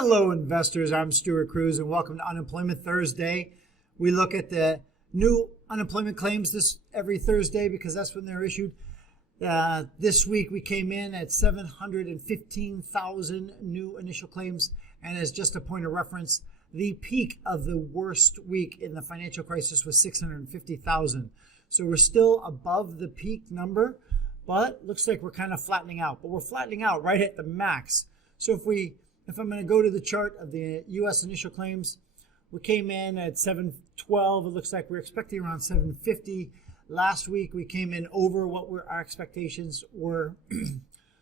Hello, investors. I'm Stuart Kruse, and welcome to Unemployment Thursday. We look at the new unemployment claims every Thursday because that's when they're issued. This week we came in at 715,000 new initial claims, and as just a point of reference, the peak of the worst week in the financial crisis was 650,000. So we're still above the peak number, but looks like we're kind of flattening out. But we're flattening out right at the max. So if I'm going to go to the chart of the U.S. initial claims, we came in at 712. It looks like we're expecting around 750. Last week, we came in over what our expectations were.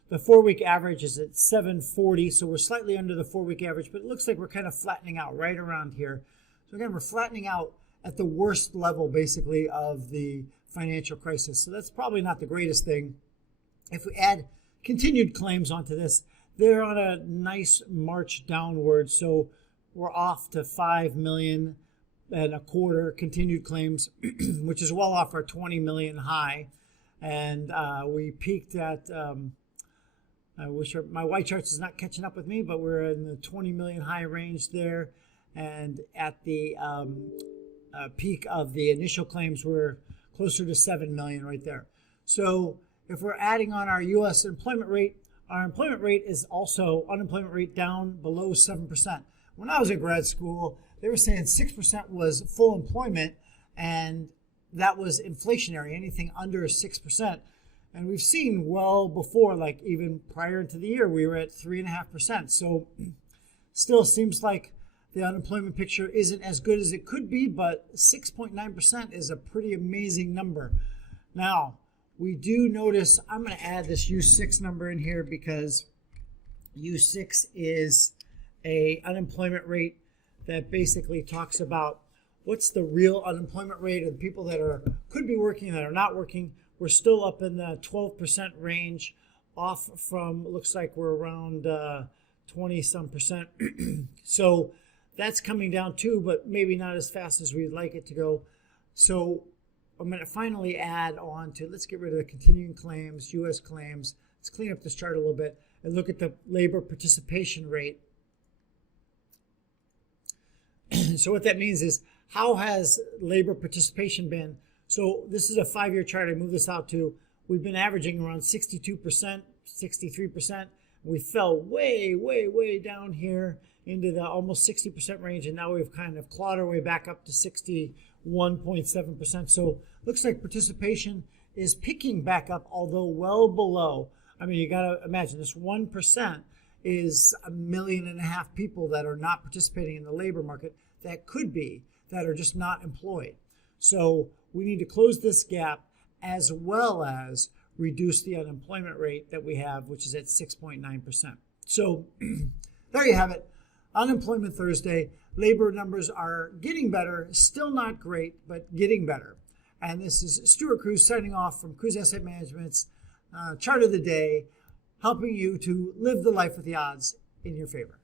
The 4-week average is at 740, so we're slightly under the 4-week average, but it looks like we're kind of flattening out right around here. So again, we're flattening out at the worst level, basically, of the financial crisis. So that's probably not the greatest thing. If we add continued claims onto this, they're on a nice march downward, so we're off to 5 million and a quarter continued claims, which is well off our 20 million high. And we peaked at, I wish my white charts is not catching up with me, but we're in the 20 million high range there. And at the peak of the initial claims, we're closer to 7 million right there. So if we're adding on our U.S. employment rate, our employment rate is also unemployment rate down below 7%. When I was in grad school, they were saying 6% was full employment, and that was inflationary, anything under 6%. And we've seen well before, like even prior to the year, we were at 3.5%. So still seems like the unemployment picture isn't as good as it could be, but 6.9% is a pretty amazing number. Now, we do notice, I'm going to add this U6 number in here because U6 is a unemployment rate that basically talks about what's the real unemployment rate of the people that could be working that are not working. We're still up in the 12% range, off from, looks like we're around 20-some%. So that's coming down too, but maybe not as fast as we'd like it to go. So I'm going to finally add on to, let's get rid of the continuing claims, U.S. claims. Let's clean up this chart a little bit and look at the labor participation rate. So what that means is, how has labor participation been? So this is a 5-year chart. I moved this out to, we've been averaging around 62%, 63%. We fell way, way, way down here into the almost 60% range, and now we've kind of clawed our way back up to 61.7%. So looks like participation is picking back up, although well below. I mean, you got to imagine this 1% is 1.5 million people that are not participating in the labor market that could be, that are just not employed. So we need to close this gap as well as reduce the unemployment rate that we have, which is at 6.9%. So there you have it. Unemployment Thursday. Labor numbers are getting better, still not great, but getting better. And this is Stuart Kruse signing off from Kruse Asset Management's Chart of the Day, helping you to live the life with the odds in your favor.